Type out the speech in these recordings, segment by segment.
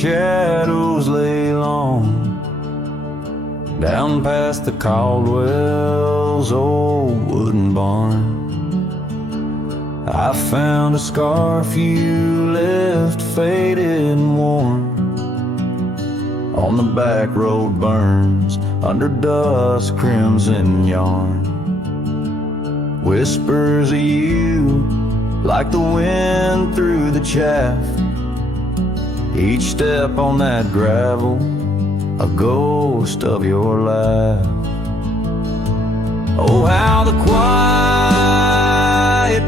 shadows lay long down past the Caldwell's old wooden barn. I found a scarf you left faded and worn on the back road, burns under dust crimson yarn. Whispers of you like the wind through the chaff. Each step on that gravel, a ghost of your laugh. Oh, how the quiet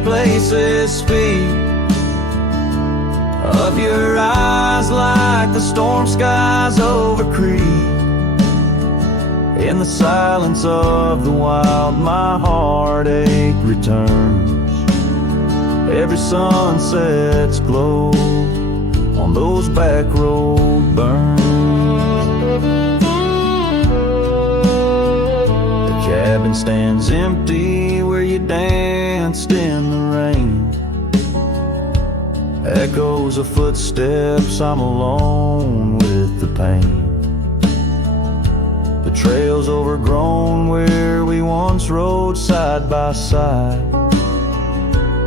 places speak of your eyes like the storm skies over Crete. In the silence of the wild, my heartache returns. Every sunset's glow on those back road burns. The cabin stands empty where you danced in the rain. Echoes of footsteps, I'm alone with the pain. The trail's overgrown where we once rode side by side.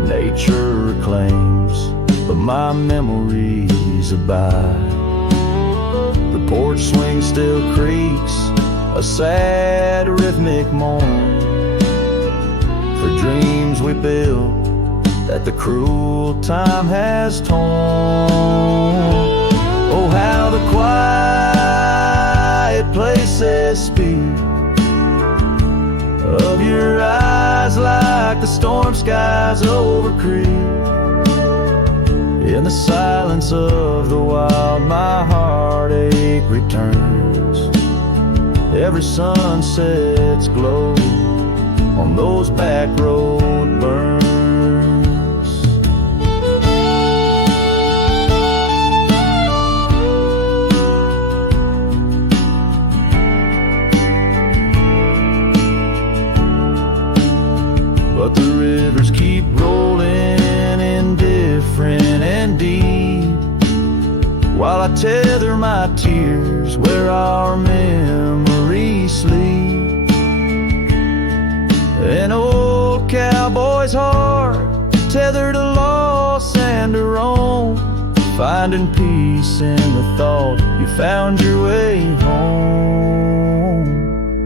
Nature reclaims, but my memories abide. The porch swing still creaks, a sad rhythmic moan, for dreams we built that the cruel time has torn. Oh, how the quiet places speak of your eyes like the storm skies over Crete. In the silence of the wild, my heartache returns. Every sunset's glow on those back road burns. But the rivers keep rolling, indifferent and deep, while I tether my tears where our memories sleep. An old cowboy's heart tethered to loss and to roam, finding peace in the thought you found your way home.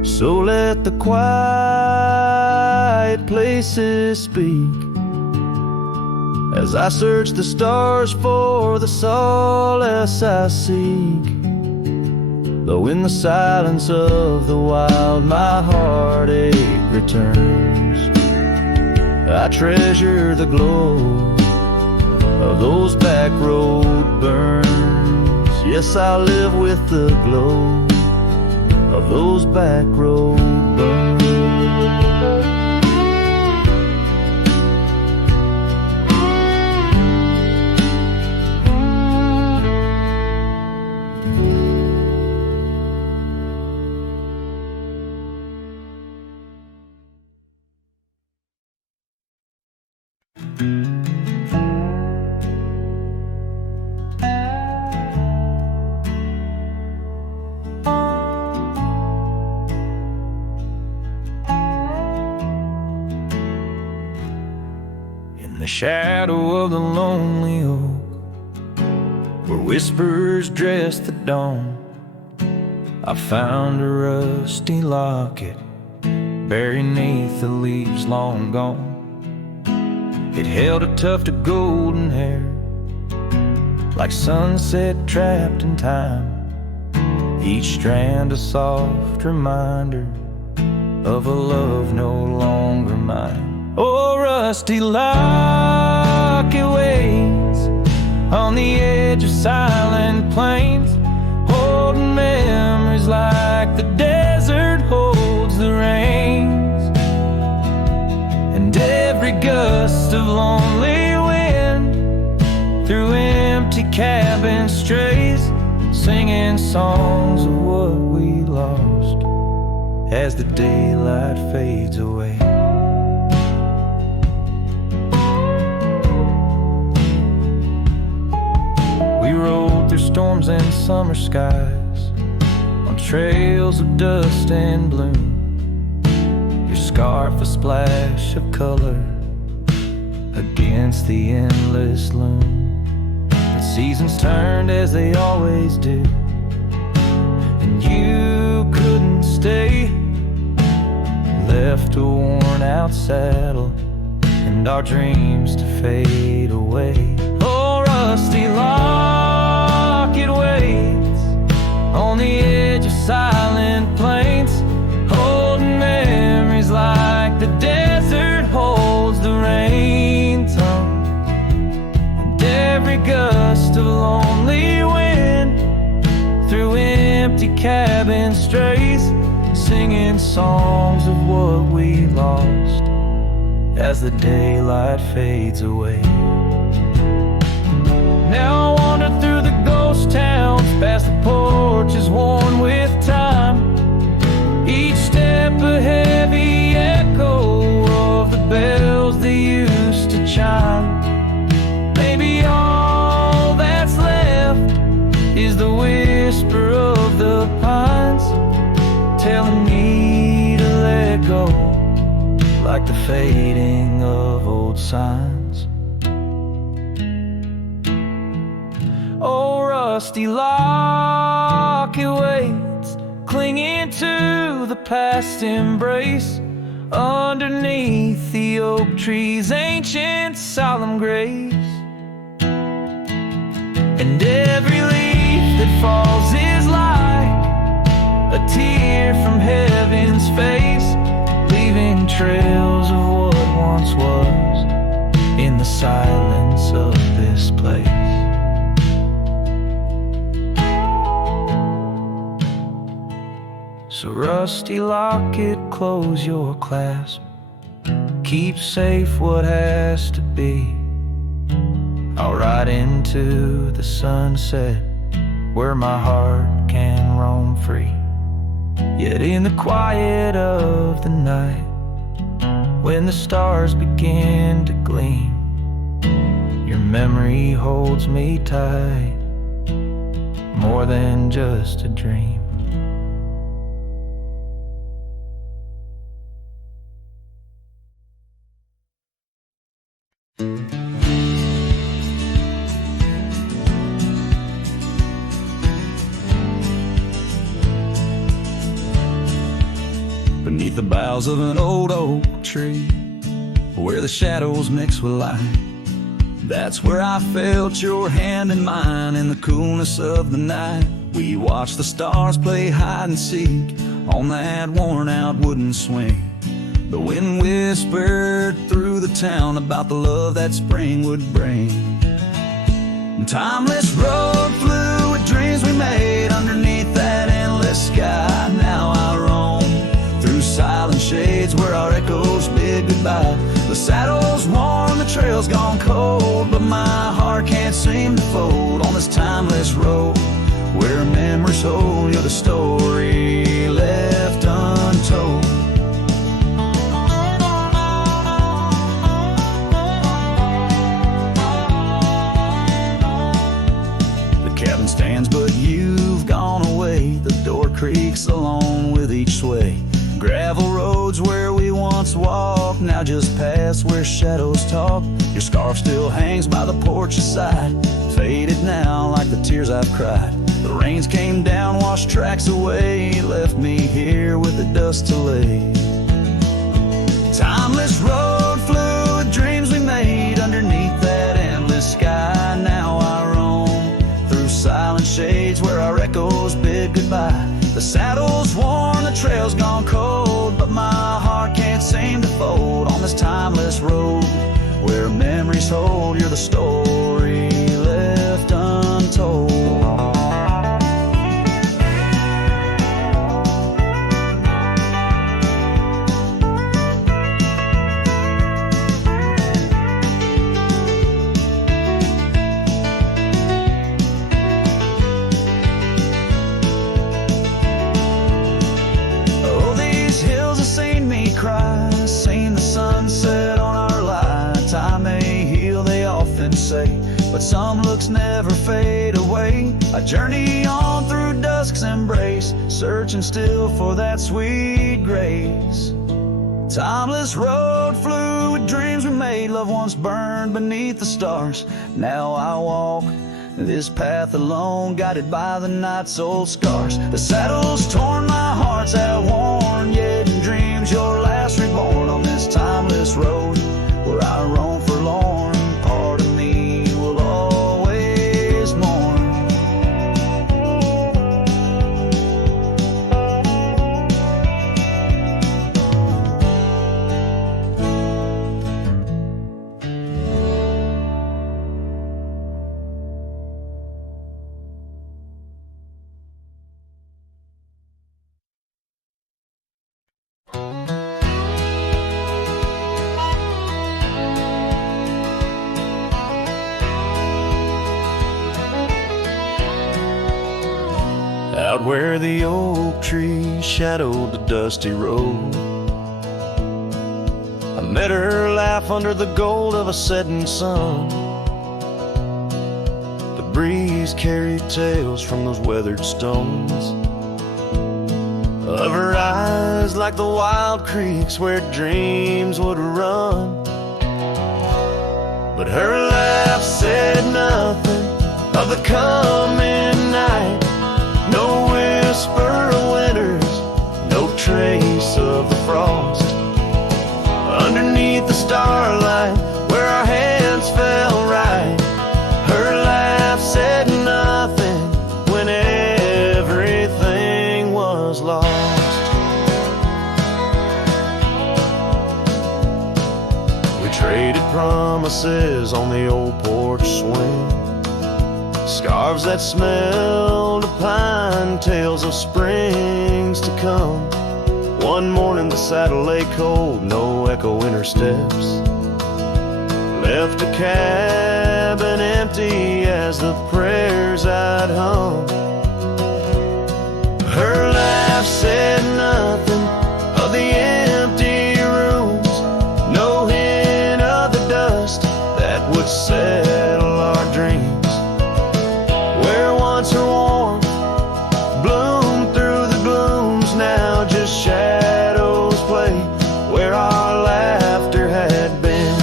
So let the quiet places speak as I search the stars for the solace I seek. Though in the silence of the wild, my heartache returns, I treasure the glow of those back road burns. Yes, I live with the glow of those back road burns. In the shadow of the lonely oak, where whispers dress the dawn, I found a rusty locket buried neath the leaves long gone. It held a tuft of golden hair, like sunset trapped in time, each strand a soft reminder of a love no longer mine. Oh, rusty locket waits on the edge of silent plains, holding memories like the desert holds the rains. And every gust of lonely wind through empty cabins strays, singing songs of what we lost as the daylight fades away. We rode through storms and summer skies, on trails of dust and bloom. Your scarf a splash of color against the endless loom. The seasons turned as they always do, and you couldn't stay. Left a worn out saddle and our dreams to fade away. Oh, rusty Locket waits on the edge of silent plains, holding memories like the desert holds the rain tongue. And every gust of lonely wind through empty cabin strays, singing songs of what we lost as the daylight fades away. Now I wander through the ghost towns, past the porches worn with time, each step a heavy echo of the bells they used to chime. Maybe all that's left is the whisper of the pines, telling me to let go, like the fading of old signs. Oh, rusty Locket waits, clinging to the past embrace, underneath the oak tree's ancient solemn grace. And every leaf that falls is like a tear from heaven's face, leaving trails of what once was in the silence of this place. So rusty Locket, close your clasp, keep safe what has to be. I'll ride into the sunset where my heart can roam free. Yet in the quiet of the night, when the stars begin to gleam, your memory holds me tight, more than just a dream. Beneath the boughs of an old oak tree, where the shadows mix with light, that's where I felt your hand in mine in the coolness of the night. We watched the stars play hide and seek on that worn out wooden swing. The wind whispered through the town about the love that spring would bring. Timeless road flew with dreams we made underneath that endless sky. Now I roam through silent shades where our echoes bid goodbye. The saddle's worn, the trail's gone cold, but my heart can't seem to fold on this timeless road where memories hold. You're the story left untold. Stands, but you've gone away. The door creaks along with each sway. Gravel roads where we once walked now just pass where shadows talk. Your scarf still hangs by the porch's side, faded now like the tears I've cried. The rains came down, washed tracks away, left me here with the dust to lay. Timeless road flew with dreams we made underneath that endless sky. Now I roam through silent shades where our echoes bid goodbye. The saddle's worn, the trail's gone cold, but my heart can't seem to fold on this timeless road where memories hold. You're the story left untold. But some looks never fade away. I journey on through dusk's embrace, searching still for that sweet grace. Timeless road flew with dreams we made, love once burned beneath the stars. Now I walk this path alone, guided by the night's old scars. The saddle's torn, my heart's outworn, yet in dreams you're last reborn on this timeless road where I roam forlorn. Part of me will always mourn. Out where the oak tree shadowed the dusty road, I met her laugh under the gold of a setting sun. The breeze carried tales from those weathered stones of her eyes, like the wild creeks where dreams would run. But her laugh said nothing of the coming night. No whisper of winters, no trace of the frost. Underneath the starlight, where our hands fell right, her laugh said nothing when everything was lost. We traded promises on the old porch swing, scarves that smelled of pine, tales of springs to come. One morning the saddle lay cold, no echo in her steps, left a cabin empty as the prayers I'd hung. Her laugh said nothing of the empty rooms, no hint of the dust that would settle our dreams. Her warmth bloomed through the glooms, now just shadows play where our laughter had been.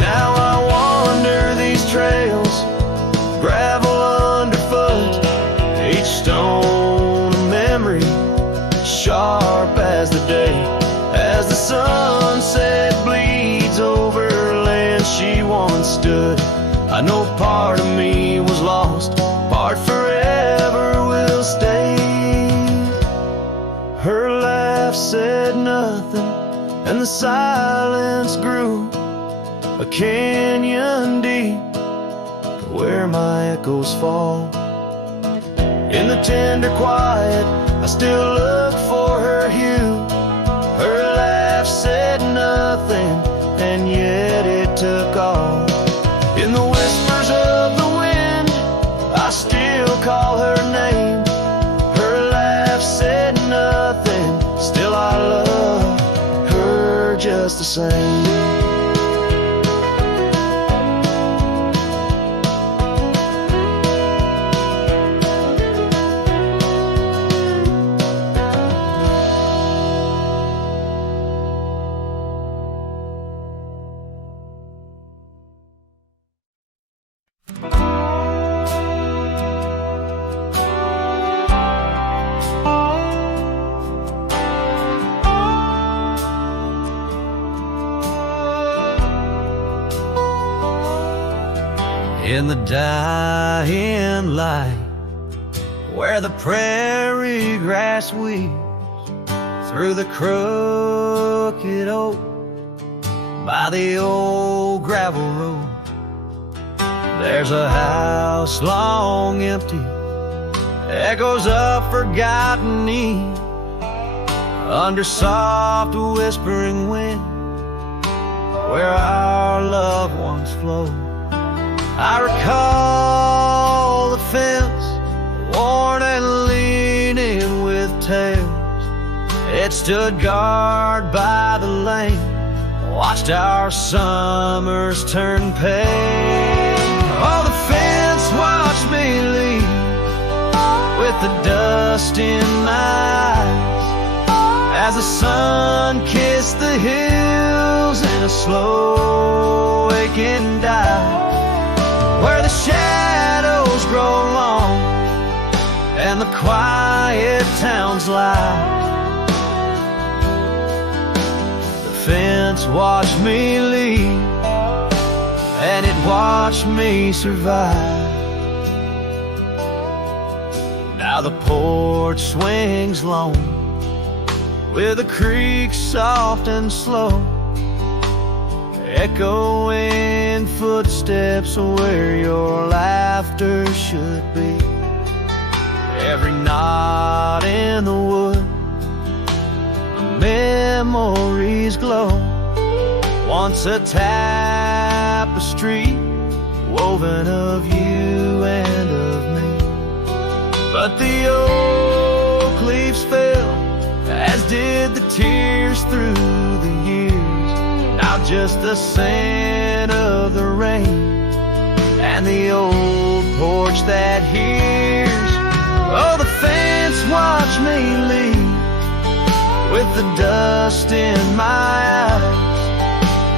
Now I wander these trails, gravel underfoot, each stone a memory, sharp as the day, as the sunset bleeds over land she once stood. I know part of me was lost, part forever will stay. Her laugh said nothing, and the silence grew a canyon deep where my echoes fall. In the tender quiet, I still look for her hue. Her laugh said nothing, and yet it took all. In the whispers of the wind, I still call her name. Her laugh said nothing, still I love her just the same. In the dying light, where the prairie grass weaves through the crooked oak by the old gravel road, there's a house long empty, echoes of forgotten need under soft whispering wind where our loved ones flow. I recall the fence, worn and leaning with tails. It stood guard by the lane, watched our summers turn pale. Oh, the fence watched me with the dust in my eyes, as the sun kissed the hills in a slow waking dive, where the shadows grow long and the quiet towns lie. The fence watched me leave, and it watched me survive. Now the porch swings lone, with the creek soft and slow, echoing footsteps where your laughter should be. Every knot in the wood, memories glow. Once a tapestry woven of you and of me, but the oak leaves fell, as did the tears through the years. Now just the scent of the rain and the old porch that hears. Oh, the fence watched me leave, with the dust in my eyes,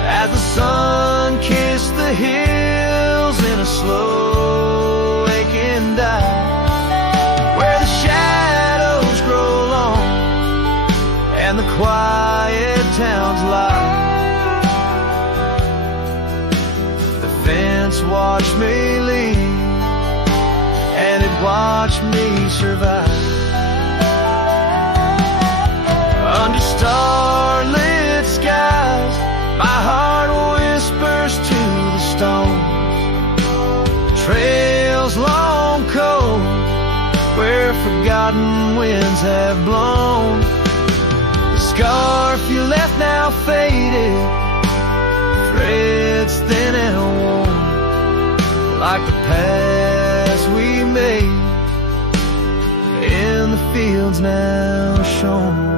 as the sun kissed the hills in a slow waking dive, where the shadows grow long and the quiet towns lie. The fence watched me leave, and it watched me survive. Under starlit skies, my heart whispers to the stones, trails long cold, where forgotten winds have blown. The scarf you left now faded, threads thin and worn, like the paths we made in the fields now shown.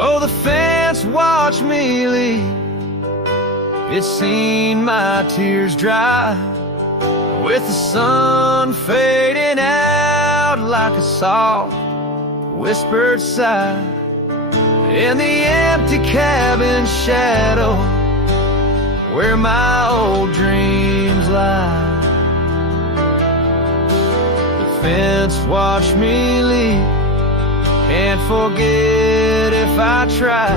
Oh, the fence watched me leave, it's seen my tears dry, with the sun fading out like a soft whispered sigh, in the empty cabin shadow where my old dreams lie. The fence watched me leave, can't forget if I try.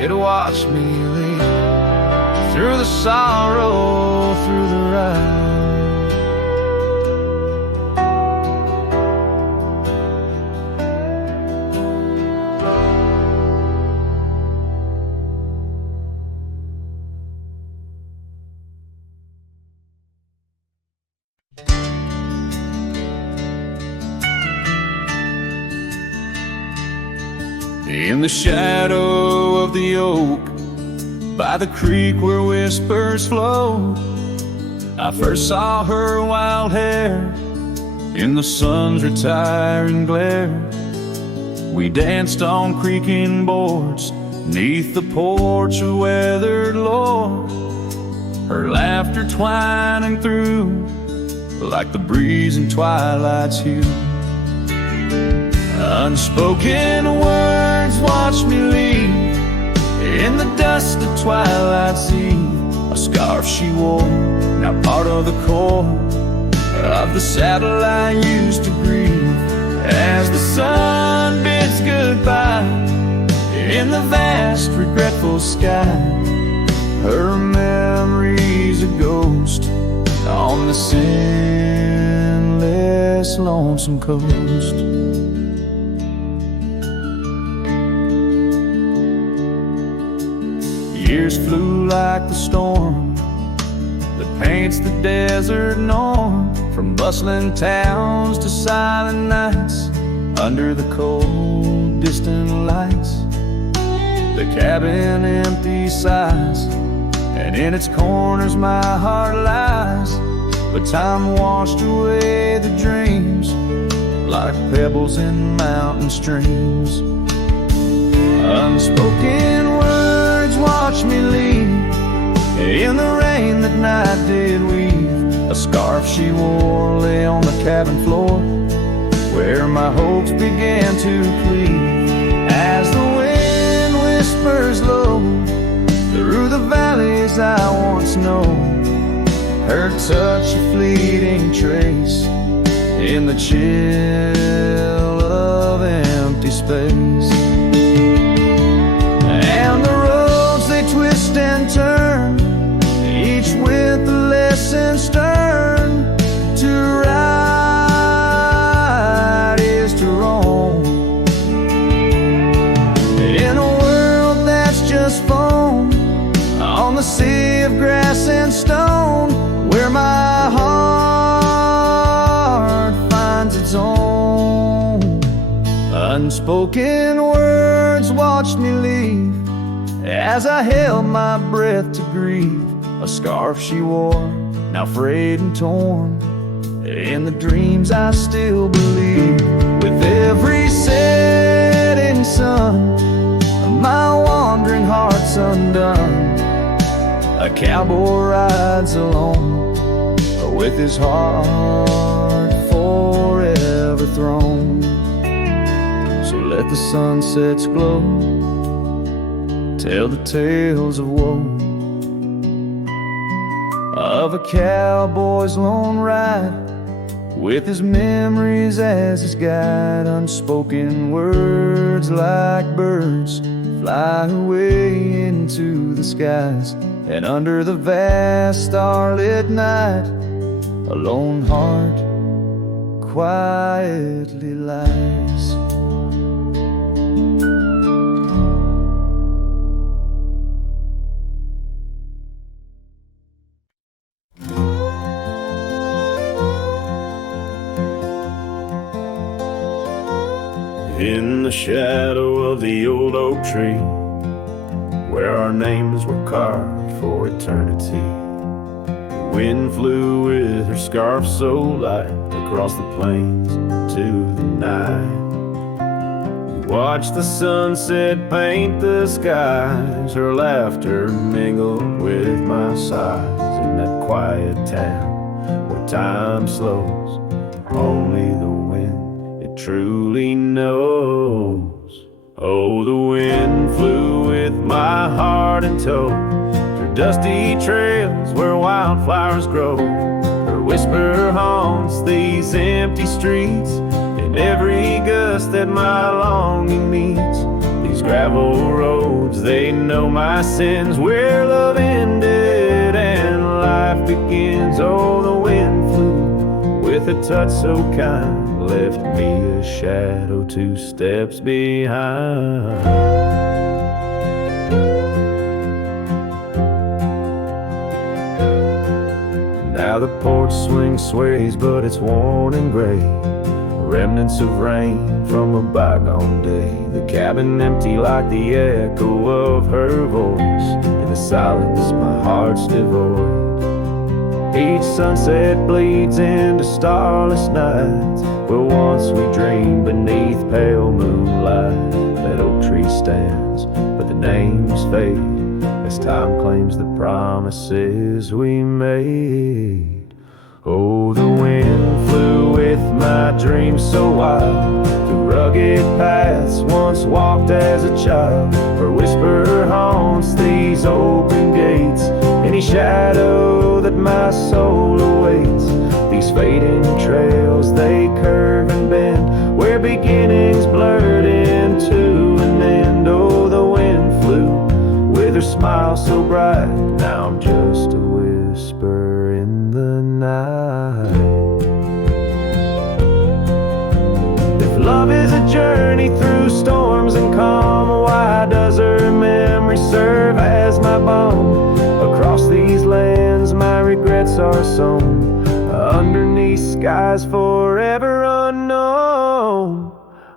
It watched me leave, through the sorrow, through the ride. In the shadow of the oak, by the creek where whispers flow, I first saw her wild hair in the sun's retiring glare. We danced on creaking boards neath the porch of weathered lore, her laughter twining through like the breeze in twilight's hue. Unspoken words watch me leave, in the dust of twilight's eve. A scarf she wore, now part of the core of the saddle I used to grieve. As the sun bids goodbye in the vast regretful sky, her memory's a ghost on the sandless lonesome coast. Years flew like the storm that paints the desert norm, from bustling towns to silent nights under the cold distant lights. The cabin empty sighs, and in its corners my heart lies, but time washed away the dreams like pebbles in mountain streams. Unspoken words watch me leave, in night did weave. A scarf she wore lay on the cabin floor, where my hopes began to cleave. As the wind whispers low through the valleys I once known, her touch a fleeting trace in the chill of empty space. And the roads they twist and turn, each with a lesson stern. To ride is to roam in a world that's just foam, on the sea of grass and stone, where my heart finds its own. Unspoken words watched me leave as I held my breath to grieve. A scarf she wore, now frayed and torn, in the dreams I still believe. With every setting sun, my wandering heart's undone. A cowboy rides alone, with his heart forever thrown. So let the sunsets glow, tell the tales of woe, of a cowboy's lone ride, with his memories as his guide. Unspoken words like birds fly away into the skies, and under the vast starlit night, a lone heart quietly lies. In the shadow of the old oak tree, where our names were carved for eternity, the wind flew with her scarf so light across the plains to the night. We watched the sunset paint the skies, her laughter mingled with my sighs. In that quiet town where time slows, only the wind it truly knows. Oh, the wind flew with my heart in tow, through dusty trails where wildflowers grow. Her whisper haunts these empty streets, in every gust that my longing meets. These gravel roads, they know my sins, where love ended and life begins. Oh, the wind flew with a touch so kind, left me a shadow 2 steps behind. Now the porch swing sways, but it's worn and gray, remnants of rain from a bygone day. The cabin empty like the echo of her voice, in the silence my heart's devoid. Each sunset bleeds into starless nights, where once we dreamed beneath pale moonlight. That oak tree stands, but the names fade as time claims the promises we made. Oh, the wind flew with my dreams so wild, through rugged paths once walked as a child. Her whisper haunts these open gates, any shadow that my soul awaits. These fading trails, they curve and bend, where beginnings blurred into an end. Oh, the wind flew with her smile so bright, now I'm just a whisper in the night. If love is a journey through storms and calm, why does her memory serve as my balm? Across these lands my regrets are sown, underneath skies forever unknown.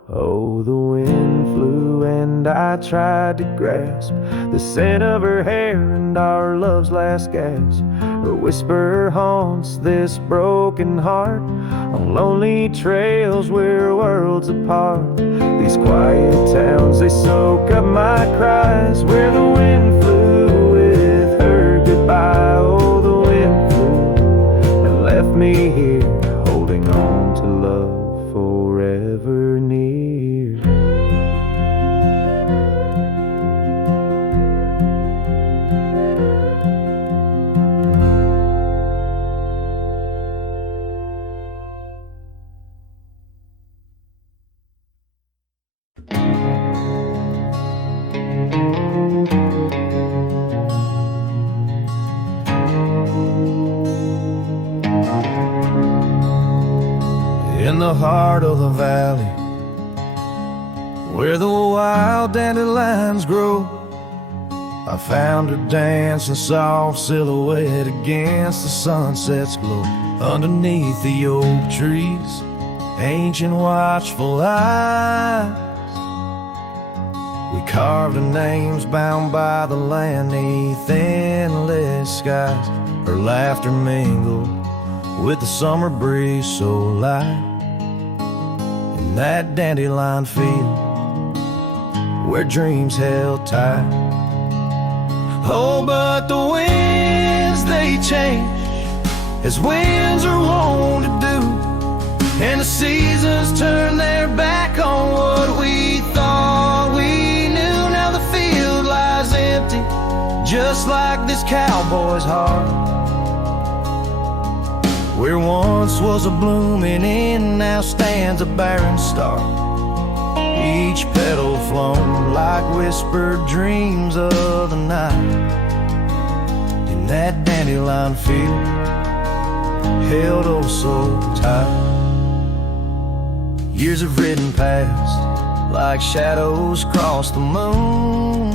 Oh, the wind flew and I tried to grasp the scent of her hair and our love's last gasp. Her whisper haunts this broken heart, on lonely trails we're worlds apart. These quiet towns, they soak up my cries, where the wind flew with her goodbye. Oh, the wind the heart of the valley, where the wild dandelions grow, I found her dancing soft silhouette against the sunset's glow. Underneath the oak trees, ancient watchful eyes, we carved her names bound by the land 'neath endless skies. Her laughter mingled with the summer breeze so light in that dandelion field where dreams held tight. Oh, but the winds, they change, as winds are wont to do, and the seasons turn their back on what we thought we knew. Now the field lies empty, just like this cowboy's heart, where once was a blooming inn, now stands a barren star. Each petal flown like whispered dreams of the night in that dandelion field held oh so tight. Years have ridden past like shadows cross the moon.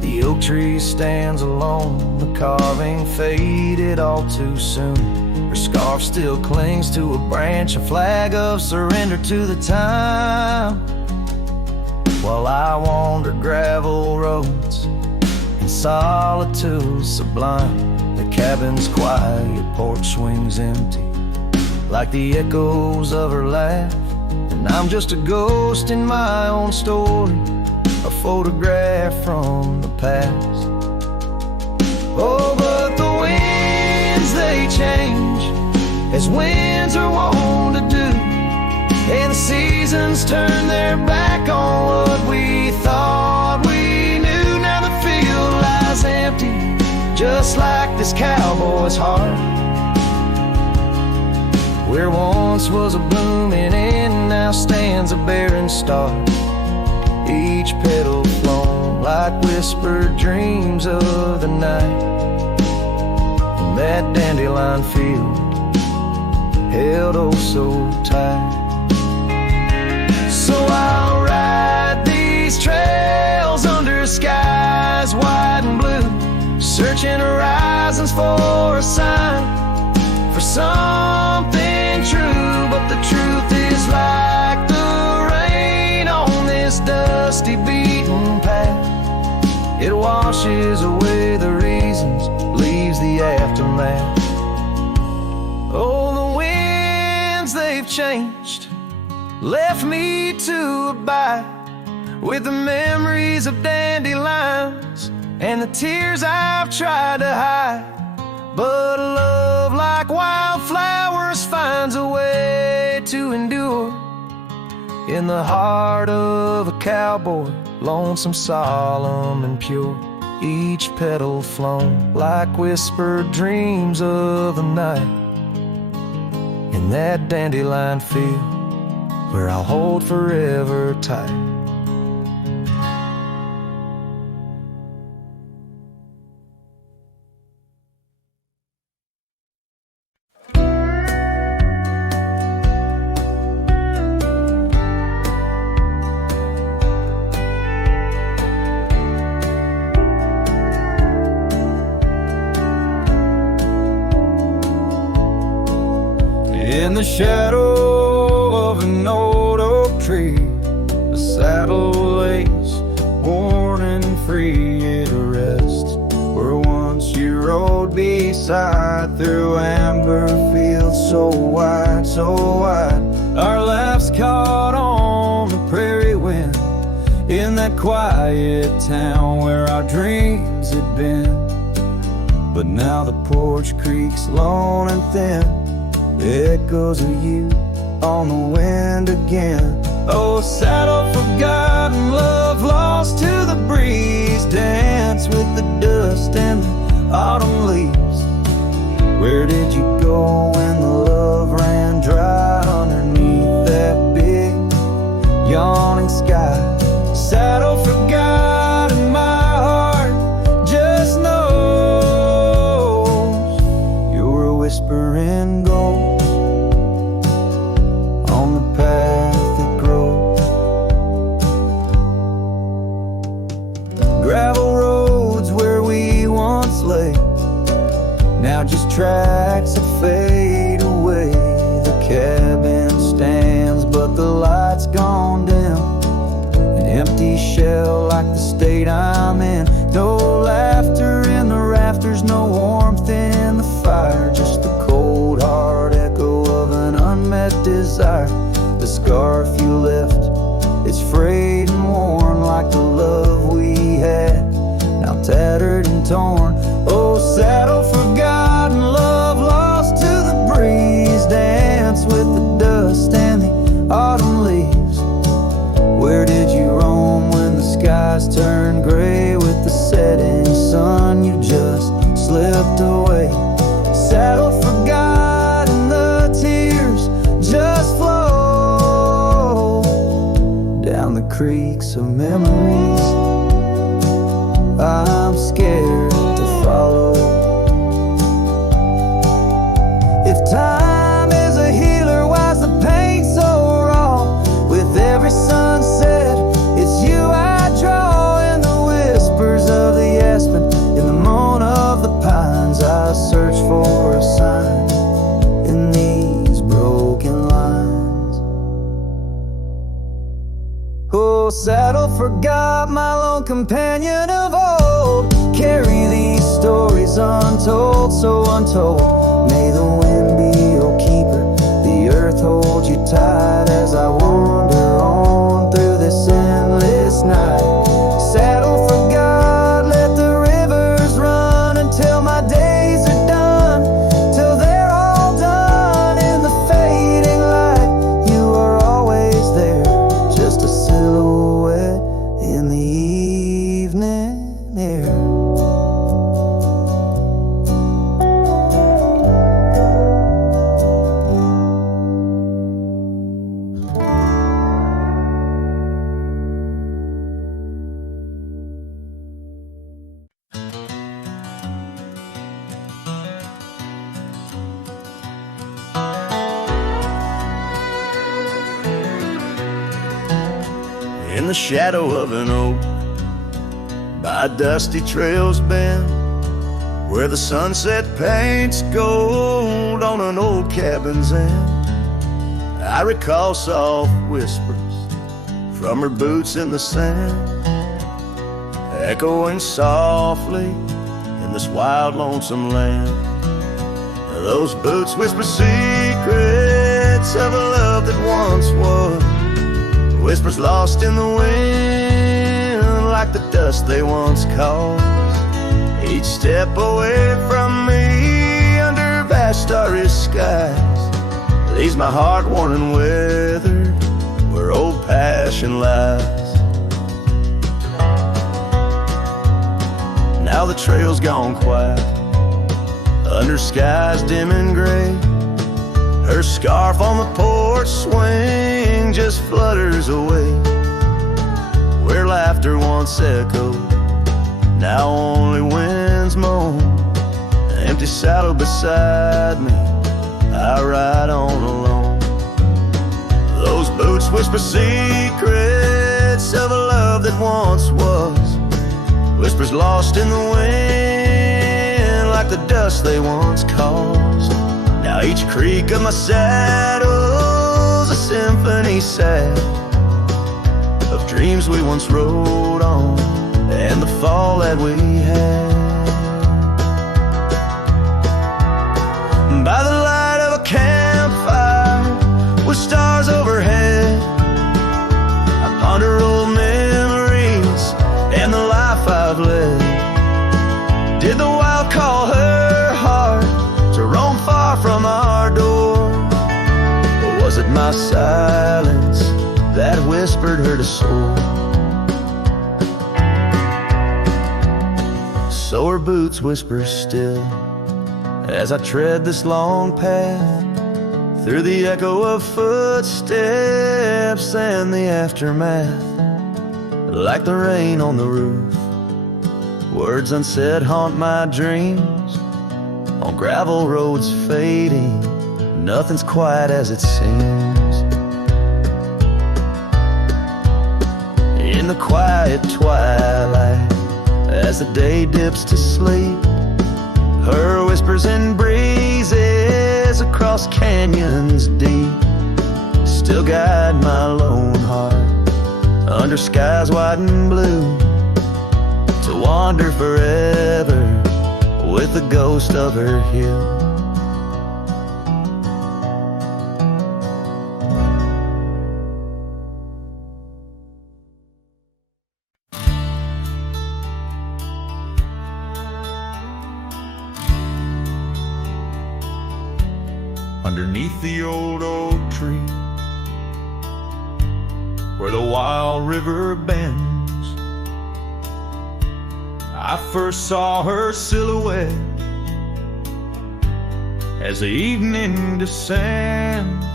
The oak tree stands alone, the carving faded all too soon. Her scarf still clings to a branch, a flag of surrender to the time, while I wander gravel roads in solitude sublime. The cabin's quiet, porch swings empty, like the echoes of her laugh, and I'm just a ghost in my own story, a photograph from the past. Oh, but the winds, they change, as winds are wont to do, and the seasons turn their back on what we thought we knew. Now the field lies empty, just like this cowboy's heart, where once was a blooming inn, now stands a barren star. Each petal flown like whispered dreams of the night in that dandelion field held oh so tight. So I'll ride these trails under skies wide and blue, searching horizons for a sign, for something true. But the truth is like the rain on this dusty beaten path, it washes away the reasons, leaves the aftermath. Oh, the winds, they've changed, left me to abide with the memories of dandelions and the tears I've tried to hide. But a love like wildflowers finds a way to endure in the heart of a cowboy, lonesome, solemn, and pure. Each petal flown like whispered dreams of the night in that dandelion field where I'll hold forever tight. In the shadow of an old oak tree, a saddle lays worn and free. It rests where once you rode beside, through amber fields so wide, so wide. Our laughs caught on the prairie wind in that quiet town where our dreams had been. But now the porch creaks lone and thin, echoes of you on the wind again. Oh, saddle forgotten, love lost to the breeze, dance with the dust and the autumn leaves. Where did you go when the love ran dry underneath that big yawning sky? Saddle forgotten, my heart just knows you're a whispering ghost tracks that fade away. The cabin stands, but the light's gone dim. An empty shell like the state I'm in. No laughter in the rafters, no warmth in the fire. Just the cold hard echo of an unmet desire. The scarf you left, it's frayed and worn like the love we had, now tattered and torn. Oh, saddle forgotten, love lost to the breeze. Dance with the dust and the autumn leaves. Where did you roam when the skies turned gray? With the setting sun you just slipped away. Saddle forgotten, the tears just flow down the creeks of memories. I'm scared to follow. If time is a healer, why's the pain so raw? With every sunset, it's you I draw. In the whispers of the aspen, in the moan of the pines, I search for a sign in these broken lines. Oh, saddle forgot, my lone companion of old. Carry these stories untold, so untold. May the wind be your keeper, the earth hold you tight as I wander on through this endless night. Saddle forgot, let the rivers run until my days are done, till they're all done. In the fading light, you are always there, just a silhouette in the evening air. In the shadow of an oak, by dusty trails bend, where the sunset paints gold on an old cabin's end, I recall soft whispers from her boots in the sand, echoing softly in this wild, lonesome land. Those boots whisper secrets of a love that once was, whispers lost in the wind like the dust they once caused. Each step away from me under vast starry skies leaves my heart worn and weathered where old passion lies. Now the trail's gone quiet under skies dim and gray. Her scarf on the porch swing just flutters away. Where laughter once echoed, now only winds moan. An empty saddle beside me, I ride on alone. Those boots whisper secrets of a love that once was, whispers lost in the wind like the dust they once caused. Now each creak of my saddle's a symphony sad of dreams we once rode on and the fall that we had. By the light of a campfire with stars overhead, I ponder old memories and the life I've led. Did the wild call her heart to roam far from our door? Or was it my silence that whispered her to soar? So her boots whisper still as I tread this long path through the echo of footsteps and the aftermath. Like the rain on the roof, words unsaid haunt my dreams. On gravel roads fading, nothing's quite as it seems. In the quiet twilight, as the day dips to sleep, Her whispers and breezes across canyons deep still guide my lone heart under skies white and blue, to wander forever with the ghost of her hue. Underneath the old oak tree, where the wild river bends, I first saw her silhouette as the evening descends.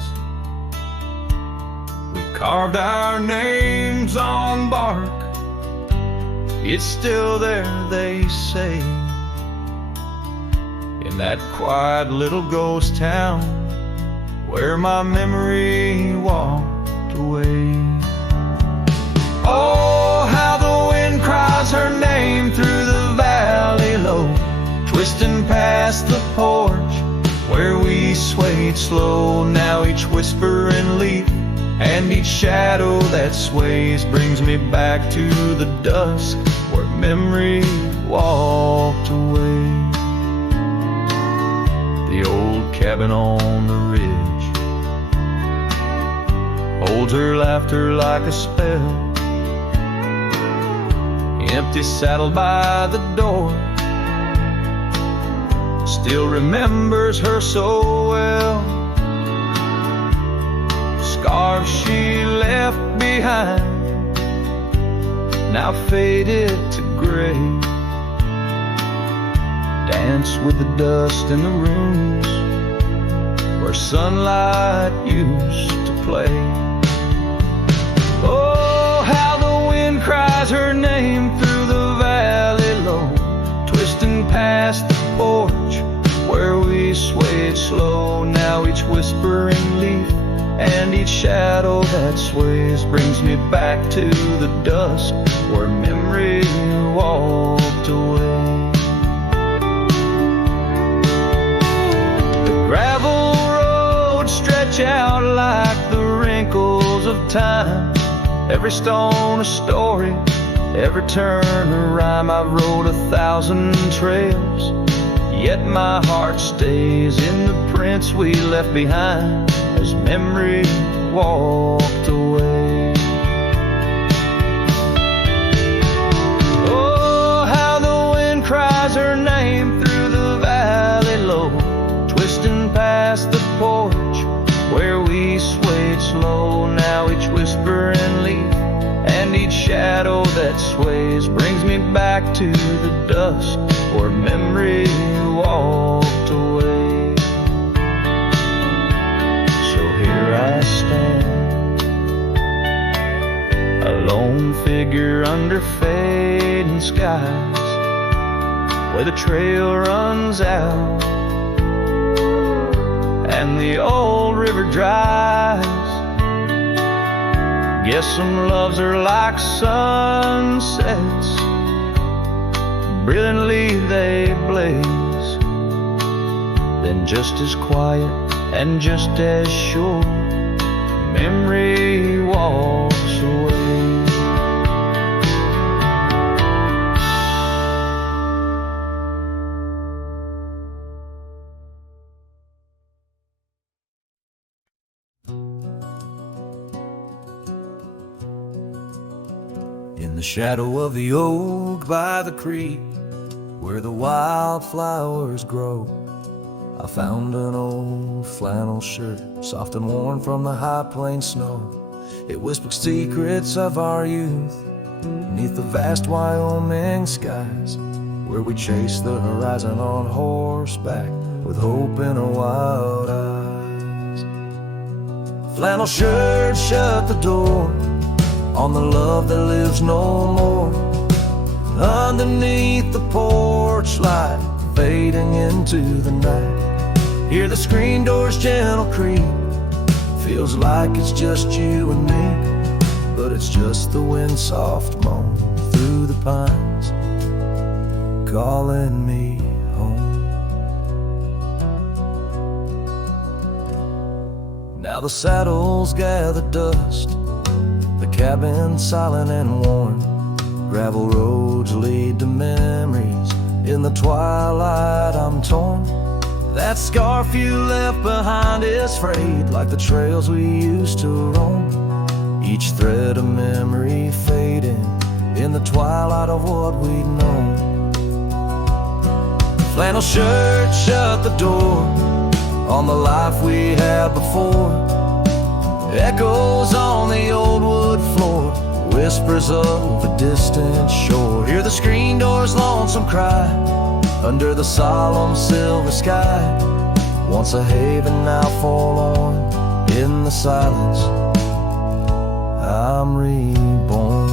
We carved our names on bark, it's still there, they say, in that quiet little ghost town where my memory walked away. Oh, how the wind cries her name through the valley low, twisting past the porch where we swayed slow. Now each whisper and leaf and each shadow that sways brings me back to the dusk where memory walked away. The old cabin on the ridge holds her laughter like a spell. Empty saddle by the door still remembers her so well. Scars she left behind now faded to gray, dance with the dust in the rooms where sunlight used to play. Oh, how the wind cries her name through the valley low, twisting past the porch where we swayed slow. Now each whispering leaf and each shadow that sways brings me back to the dusk where memory walked away. The gravel roads stretch out like the wrinkles of time, every stone a story, every turn a rhyme. I've rode 1,000 trails, yet my heart stays in the prints we left behind as memory walked away. Oh, how the wind cries her name through the valley low, twisting past the porch where we swayed slow. Now each whisper and leaf and each shadow that sways brings me back to the dusk where memory walked away. So here I stand, a lone figure under fading skies, where the trail runs out and the old river dries. Guess some loves are like sunsets, brilliantly they blaze, then just as quiet and just as sure, memory walks away. In the shadow of the oak by the creek, where the wildflowers grow, I found an old flannel shirt, soft and worn from the high plain snow. It whispered secrets of our youth, beneath the vast Wyoming skies, where we chased the horizon on horseback, with hope in our wild eyes. Flannel shirt shut the door on the love that lives no more. Underneath the porch light, fading into the night, hear the screen door's gentle creak. Feels like it's just you and me, but it's just the wind soft moan through the pines, calling me home. Now the saddles gather dust, the cabin silent and worn. Gravel roads lead to memories, in the twilight I'm torn. That scarf you left behind is frayed, like the trails we used to roam. Each thread of memory fading, in the twilight of what we'd known. Flannel shirt shut the door on the life we had before. Echoes on the old wood floor, whispers of a distant shore. Hear the screen door's lonesome cry under the solemn silver sky. Once a haven, now forlorn. In the silence, I'm reborn.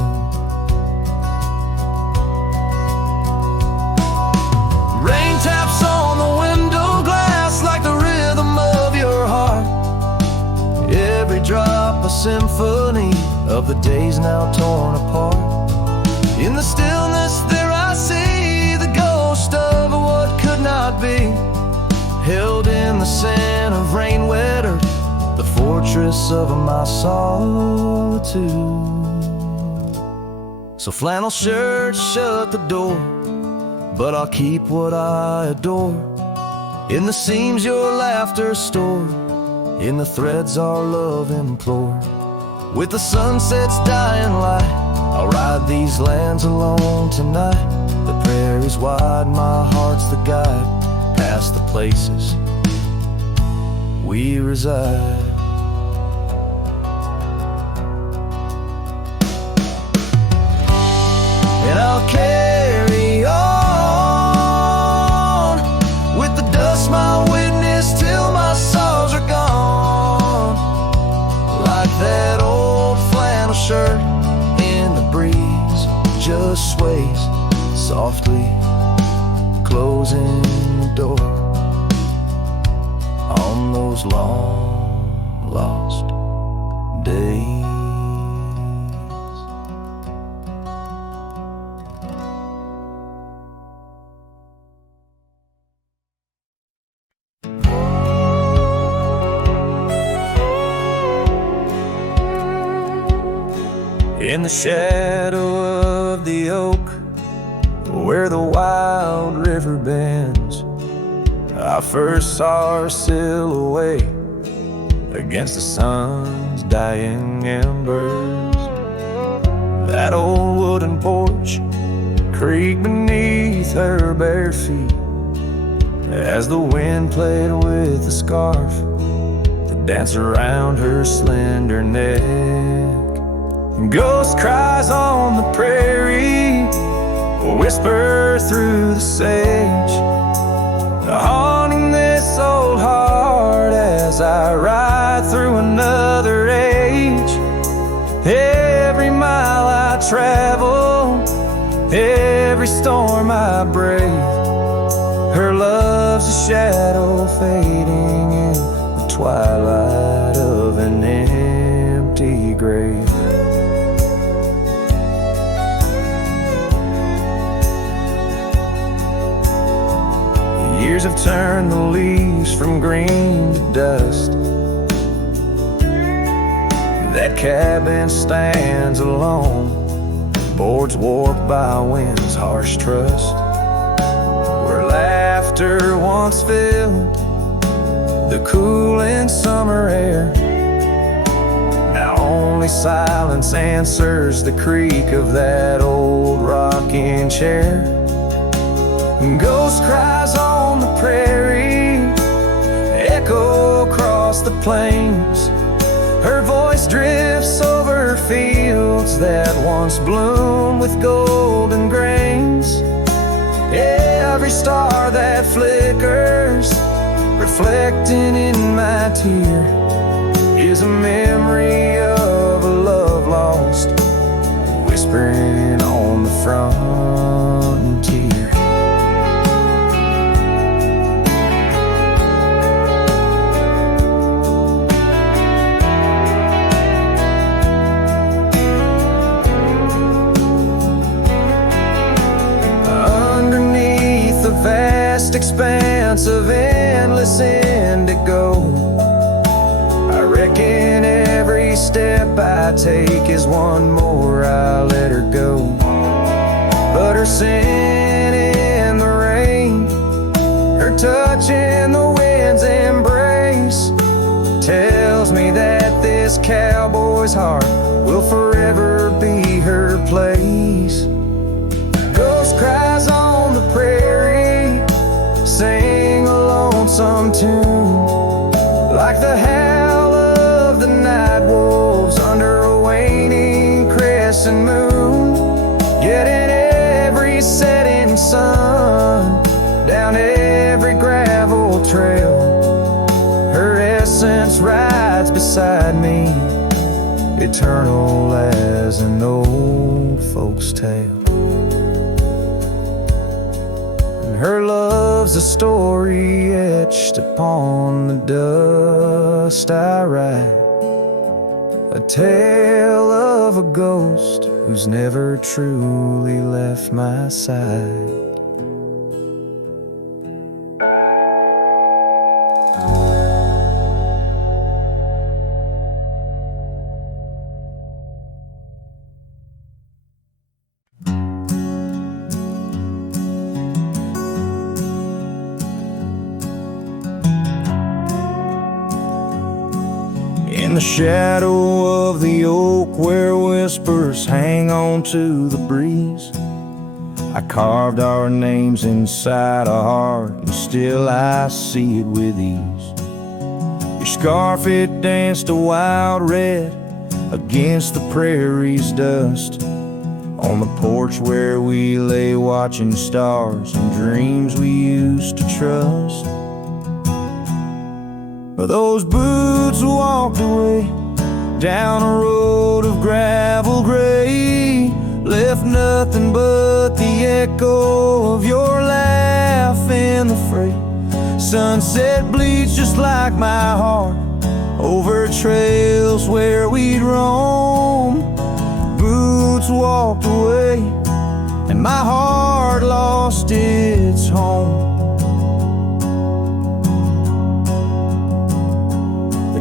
Rain taps on the window glass like the rhythm of your heart. Every drop a symphony of the days now torn apart. In the stillness there I see the ghost of what could not be, held in the scent of rain-wet earth, the fortress of my solitude. So flannel shirts shut the door, but I'll keep what I adore. In the seams your laughter stored, in the threads our love implored. With the sunset's dying light, I'll ride these lands alone tonight. The prairie's wide, my heart's the guide, past the places we reside. And I'll carry on with the dust my witness till my sorrows are gone. Like that old flannel shirt in the breeze, just sways softly, closing the door on those long lost days. In the shadow of the oak, where the wild river bends, I first saw her silhouette against the sun's dying embers. That old wooden porch creaked beneath her bare feet as the wind played with the scarf that danced around her slender neck. Ghost cries on the prairie whisper through the sage, haunting this old heart as I ride through another age. Every mile I travel, every storm I brave, her love's a shadow fading in the twilight of an empty grave. Years have turned the leaves from green to dust. That cabin stands alone, boards warped by wind's harsh trust. Where laughter once filled the cooling summer air, now only silence answers the creak of that old rocking chair. Ghost cries on the prairie echo across the plains, her voice drifts over fields that once bloomed with golden grains. Every star that flickers, reflecting in my tear, is a memory of a love lost, whispering on the frontier. Vast expanse of endless indigo, I reckon step I take is one more I let her go. But her sin in the rain, her touch in the wind's embrace, tells me that this cowboy's heart will forever be her place. Ghost cries on the prairie, sing a lonesome tune, like the howl of the night wolves under a waning crescent moon. Yet in every setting sun, down every gravel trail, her essence rides beside me, eternal as an old folk's tale. Her love's a story etched upon the dust I write, a tale of a ghost who's never truly left my side. In the shadow of the oak where whispers hang on to the breeze, I carved our names inside a heart, and still I see it with ease. Your scarf, it danced a wild red against the prairie's dust, on the porch where we lay watching stars and dreams we used to trust. Those boots walked away down a road of gravel gray, left nothing but the echo of your laugh in the fray. Sunset bleeds just like my heart over trails where we'd roam. Boots walked away and my heart lost its home.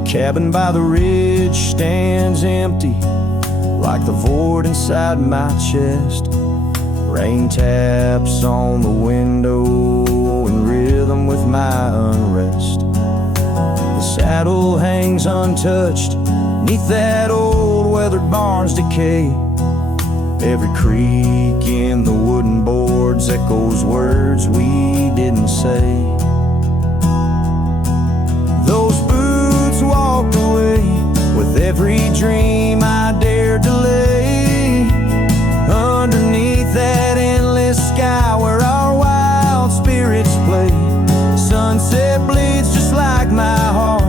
Cabin by the ridge stands empty, like the void inside my chest. Rain taps on the window in rhythm with my unrest. The saddle hangs untouched neath that old weathered barn's decay. Every creak in the wooden boards echoes words we didn't say. Walked away with every dream I dared to lay underneath that endless sky where our wild spirits play. Sunset bleeds just like my heart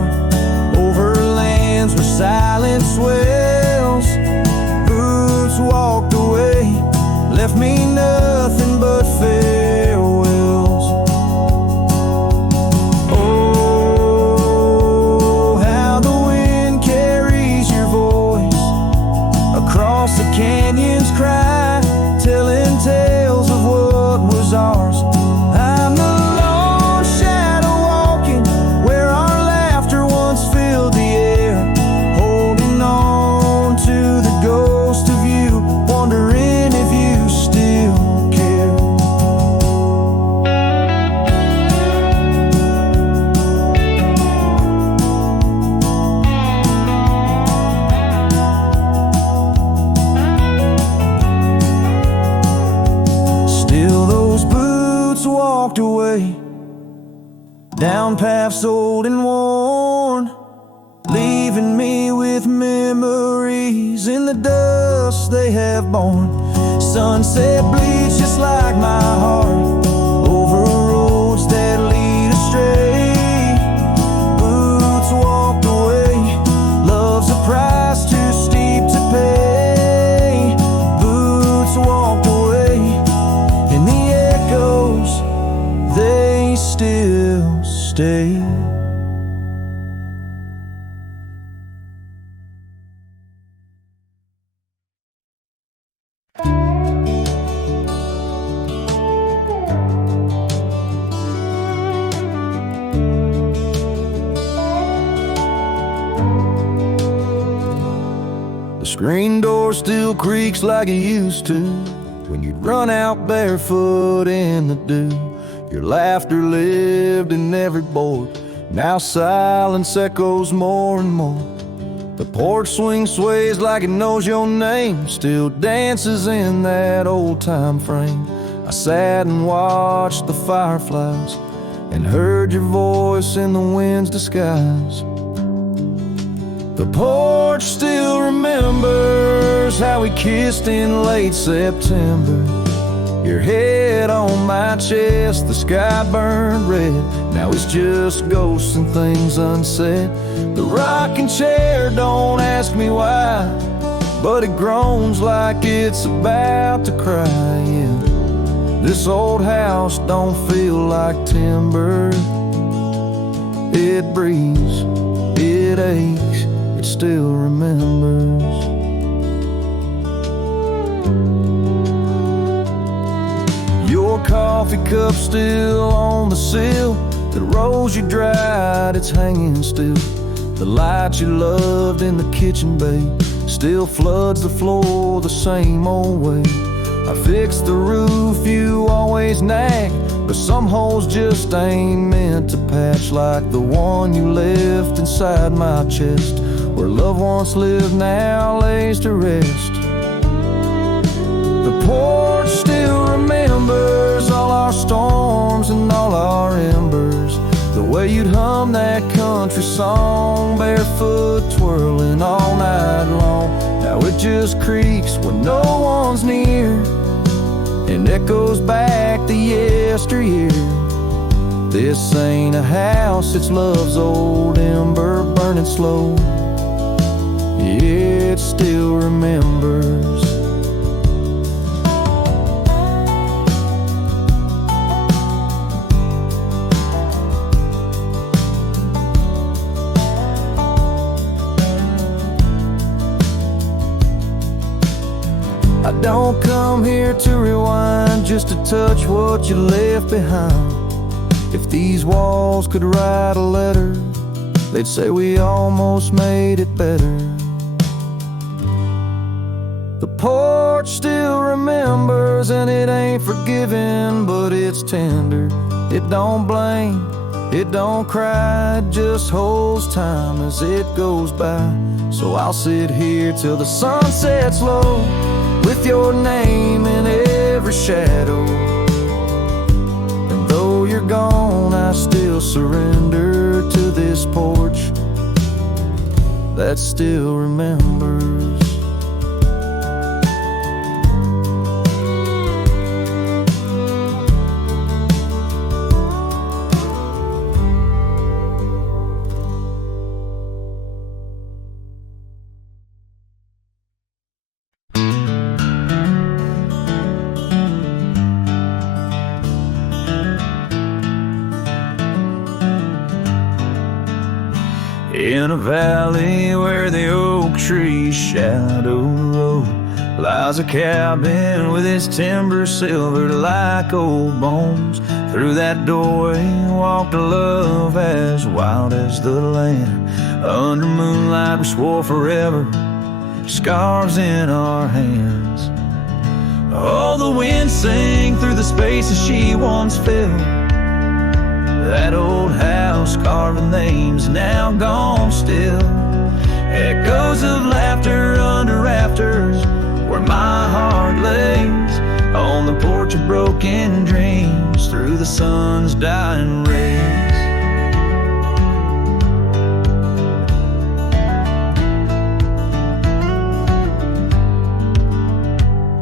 over lands where silence swells. Boots walked away, left me nothing but farewells. The canyons cry, telling tales of what was ours. I'm the lone shadow walking where our laughter once filled the air, holding on to the ghost of you, wondering if you still care. Walked away down paths old and worn, leaving me with memories in the dust they have borne. Sunset bleeds just like my heart over roads that lead astray. Boots walked away, love's a price too steep to pay. Boots walked away, and the echoes, they still stay. screen door still creaks like it used to when you'd run out barefoot in the dew. Your laughter lived in every board. Now silence echoes more and more. The porch swing sways like it knows your name, still dances in that old time frame. I sat and watched the fireflies and heard your voice in the wind's disguise. The porch still remembers how we kissed in late September. Your head on my chest, the sky burned red. Now it's just ghosts and things unsaid. The rocking chair, don't ask me why, but it groans like it's about to cry. Yeah. This old house don't feel like timber. It breathes, it aches, it still remembers. Your coffee cup still on the sill. The rose you dried, it's hanging still. The light you loved in the kitchen bay still floods the floor the same old way. I fixed the roof, you always nag, but some holes just ain't meant to patch, like the one you left inside my chest, where love once lived now lays to rest. The porch still remembers all our storms and all our embers, the way you'd hum that country song, barefoot twirling all night long. Now it just creaks when no one's near and echoes back to yesteryear. This ain't a house, it's love's old ember burning slow. Yeah, it still remembers. I don't come here to rewind, just to touch what you left behind. If these walls could write a letter, they'd say we almost made it better. The porch still remembers, and it ain't forgiving, but it's tender. It don't blame, it don't cry, it just holds time as it goes by. So I'll sit here till the sun sets low, with your name in every shadow. And though you're gone, I still surrender to this porch that still remembers. In a valley where the oak trees shadow the road, lies a cabin with its timber silvered like old bones. Through that doorway walked a love as wild as the land. Under moonlight we swore forever, scars in our hands. Oh, the wind sang through the spaces she once filled. That old house carving names now gone still. Echoes of laughter under rafters where my heart lays, on the porch of broken dreams through the sun's dying rays.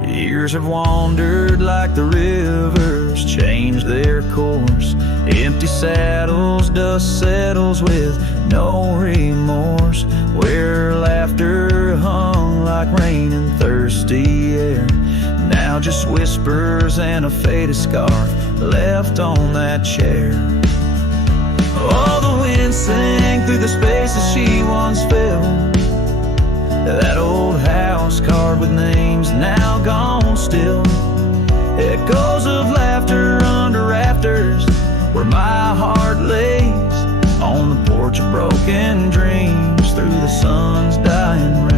Years have wandered like the rivers, changed their course. Empty saddles, dust settles with no remorse. Where laughter hung like rain in thirsty air, now just whispers and a faded scarf left on that chair. Oh, the wind sang through the spaces she once filled. That old house carved with names now gone still. Echoes of laughter under rafters where my heart lays, on the porch of broken dreams through the sun's dying rays.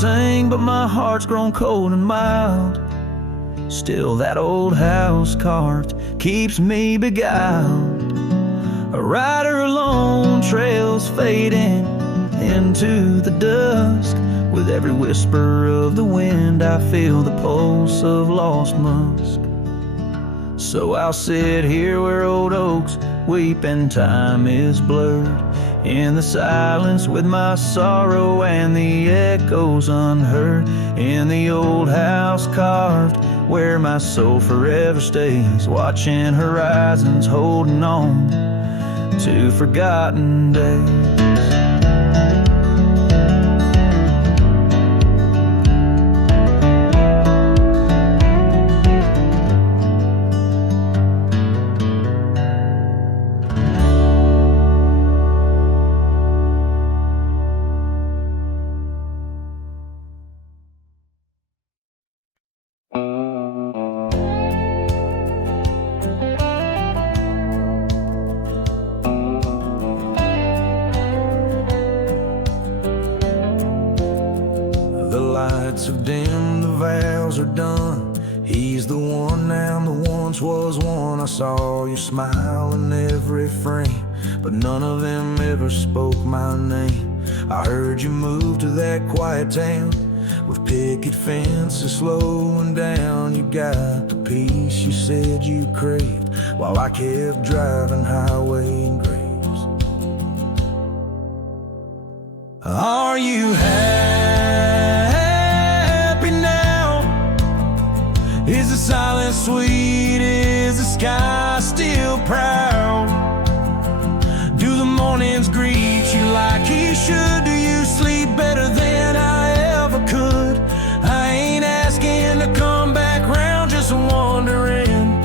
sing, but my heart's grown cold and mild. Still that old house carved keeps me beguiled. A rider alone, trails fading into the dusk. With every whisper of the wind, I feel the pulse of lost musk. So I'll sit here where old oaks weep and time is blurred, in the silence with my sorrow and the echoes unheard. In the old house carved where my soul forever stays, watching horizons, holding on to forgotten days. Have dimmed, the vows are done. He's the one now, the once was one. I saw you smile in every frame, but none of them ever spoke my name. I heard you move to that quiet town with picket fences slowing down. You got the peace you said you craved, while I kept driving highway graves. Are you happy? Is the silence sweet? Is the sky still proud? Do the mornings greet you like he should? Do you sleep better than I ever could? I ain't asking to come back round, just wondering,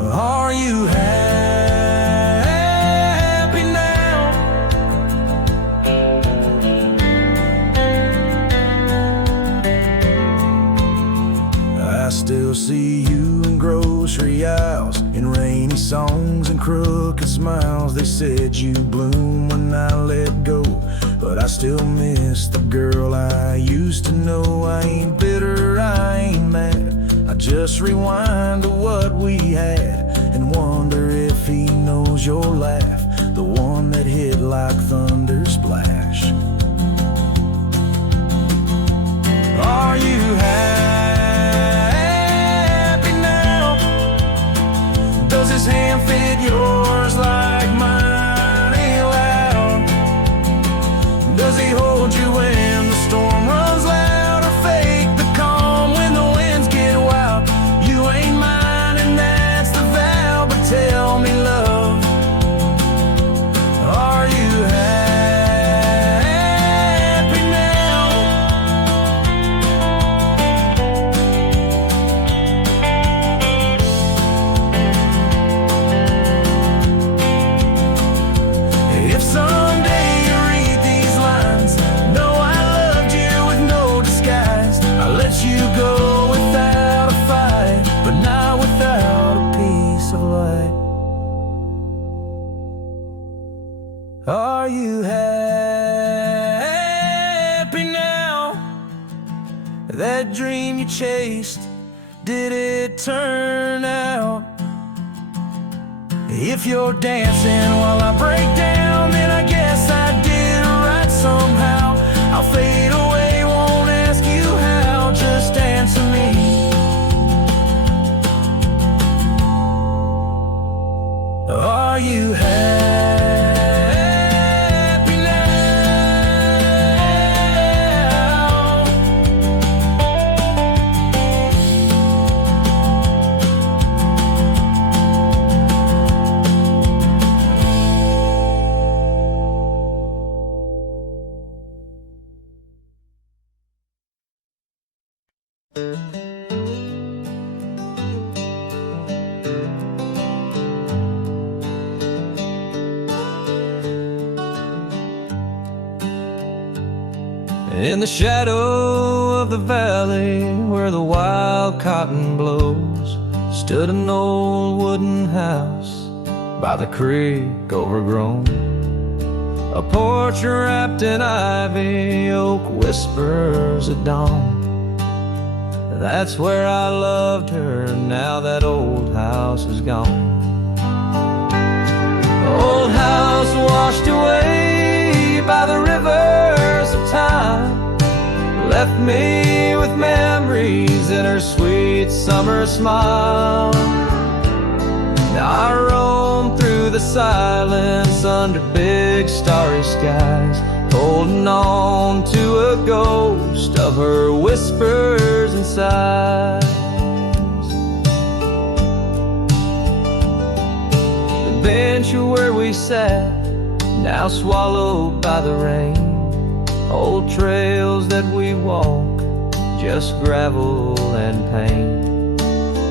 are you happy now? I still see you in grocery aisles, in rainy songs and crooked smiles. They said you bloom when I let go, but I still miss the girl I used to know. I ain't bitter, I ain't mad, I just rewind to what we had and wonder if he knows your laugh, the one that hit like thunder splash. Are you happy now? Does his hand fit yours like mine ain't loud? Does he hold you when the storm runs loud, or fake the calm when the winds get wild? You ain't mine and that's the vow, but tell me, love, are you happy now? If someday you read these lines, know I loved you with no disguise. I let you go without a fight, but not without a piece of light. Are you happy now? That dream you chased, did it turn out? If you're dancing while I break down, then I guess I did right somehow. I'll fade away, won't ask you how, just answer me. Are you happy now? In the shadow of the valley where the wild cotton blows, stood an old wooden house by the creek overgrown. A porch wrapped in ivy, oak whispers at dawn. That's where I loved her, now that old house is gone. Old house washed away by the rivers of time, left me with memories in her sweet summer smile. Now I roam through the silence under big starry skies, holding on to a ghost of her whispers and sighs. The bench where we sat, now swallowed by the rain. Old trails that we walk, just gravel and pain.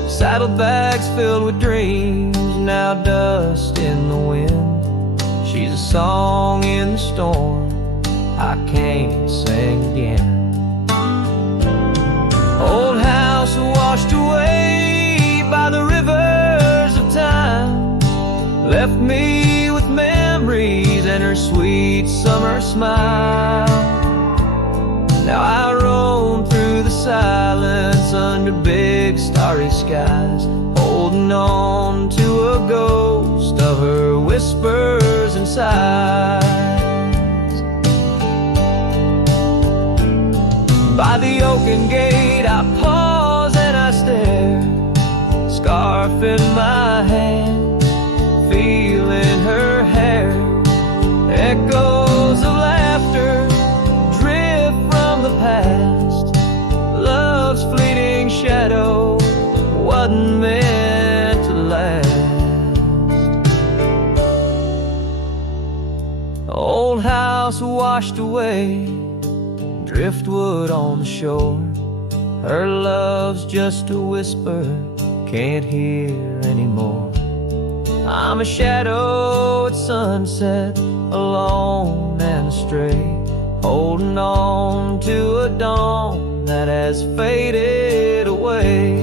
Saddlebags filled with dreams, now dust in the wind. She's a song in the storm I can't sing again. Old house washed away by the rivers of time, left me with memories and her sweet summer smile. Now I roam through the silence under big starry skies, holding on to a ghost of her whispers and sighs. By the oaken gate I pause and I stare, scarf in my hand, feeling her hair. Echoes of laughter drift from the past, love's fleeting shadow wasn't meant to last. Old house washed away, driftwood on the shore. Her love's just a whisper, can't hear anymore. I'm a shadow at sunset, alone and astray, holding on to a dawn that has faded away.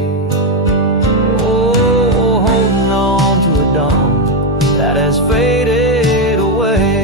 Oh, holding on to a dawn that has faded away.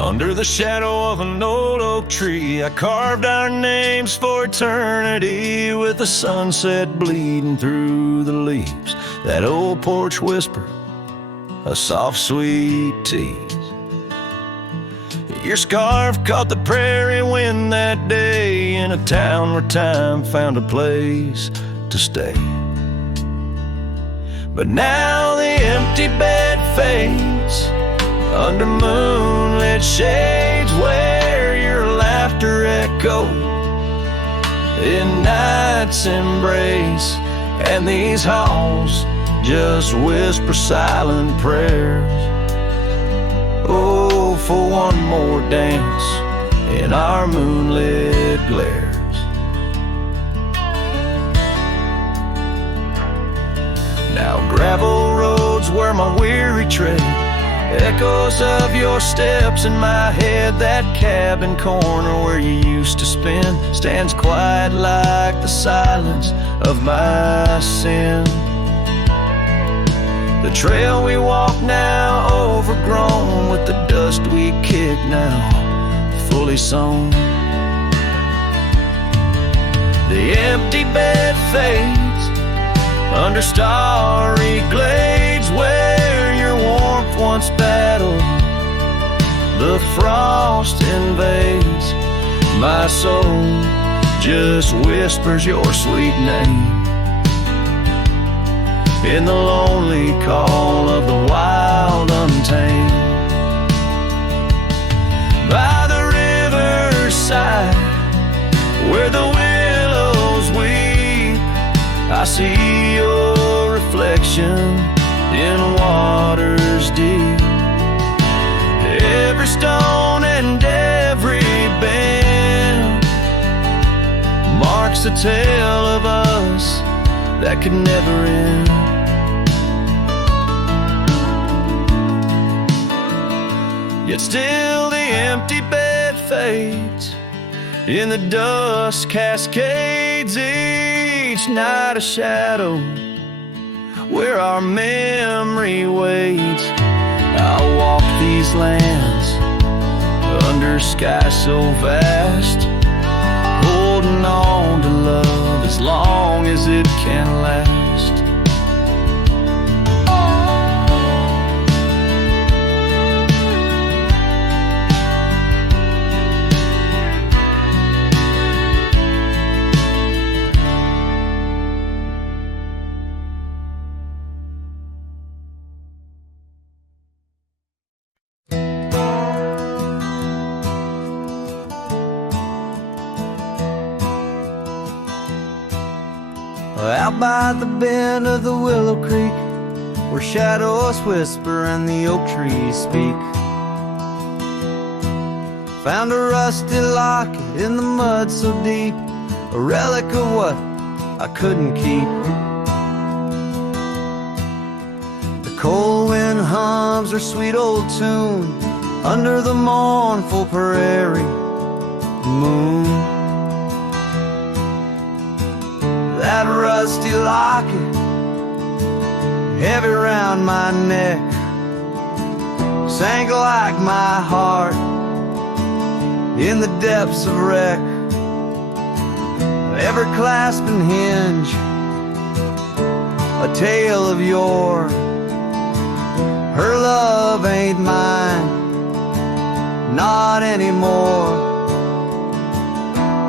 Under the shadow of an old oak tree, I carved our names for eternity, with the sunset bleeding through the leaves. That old porch whisper, a soft sweet tease. Your scarf caught the prairie wind that day, in a town where time found a place to stay. But now the empty bed fades under moonlit shades, where your laughter echoed in night's embrace, and these halls just whisper silent prayers. Oh, for one more dance in our moonlit glares. Now gravel roads where my weary tread, echoes of your steps in my head. That cabin corner where you used to spend stands quiet like the silence of my sin. The trail we walk now overgrown, with the dust we kick now fully sown. The empty bed fades under starry glades, where your warmth once battled the frost invades. My soul just whispers your sweet name in the lonely call of the wild untamed. By the riverside where the willows weep, I see your reflection in waters deep. Every stone and every bend marks walks a tale of us that could never end. Yet still the empty bed fades, in the dust cascades each night a shadow where our memory waits. I'll walk these lands under sky so vast, holding on to love as long as it can last. Out by the bend of the Willow Creek, where shadows whisper and the oak trees speak, found a rusty locket in the mud so deep, a relic of what I couldn't keep. The cold wind hums her sweet old tune under the mournful prairie moon. That rusty locket, heavy round my neck, sank like my heart in the depths of wreck. Ever clasping hinge, a tale of yore. Her love ain't mine, not anymore.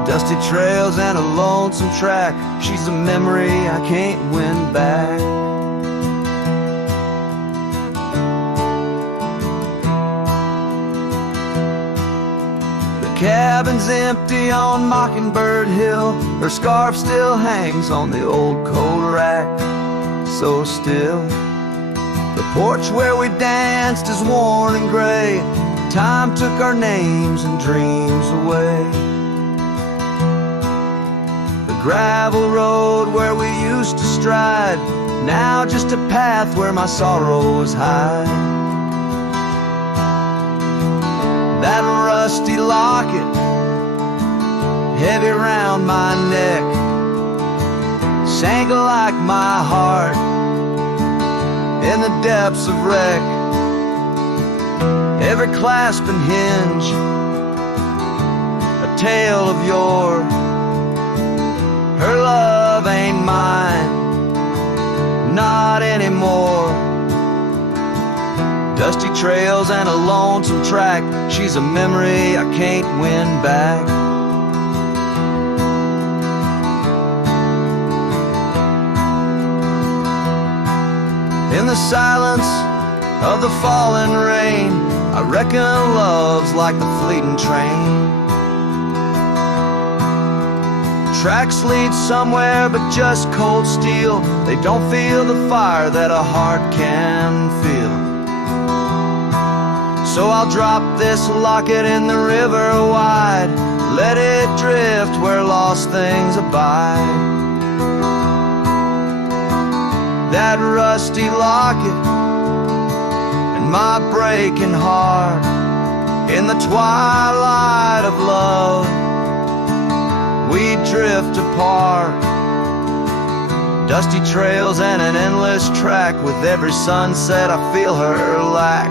Dusty trails and a lonesome track, she's a memory I can't win back. The cabin's empty on Mockingbird Hill, her scarf still hangs on the old coat rack, so still. The porch where we danced is worn and gray, time took our names and dreams away. Gravel road where we used to stride, now just a path where my sorrows hide. That rusty locket, heavy round my neck, sank like my heart in the depths of wreck. Every clasping hinge, a tale of yore. Her love ain't mine, not anymore. Dusty trails and a lonesome track, she's a memory I can't win back. In the silence of the falling rain, I reckon love's like the fleeting train. Tracks lead somewhere but just cold steel, they don't feel the fire that a heart can feel. So I'll drop this locket in the river wide, let it drift where lost things abide. That rusty locket and my breaking heart, in the twilight of love we drift apart. Dusty trails and an endless track, with every sunset I feel her lack.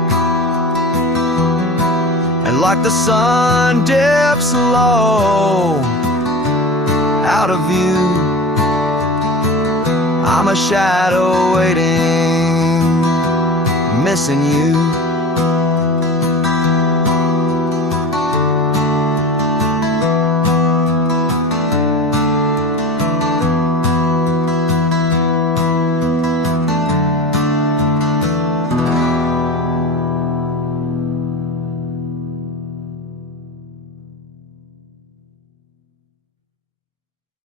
And like the sun dips low out of view, I'm a shadow waiting, missing you.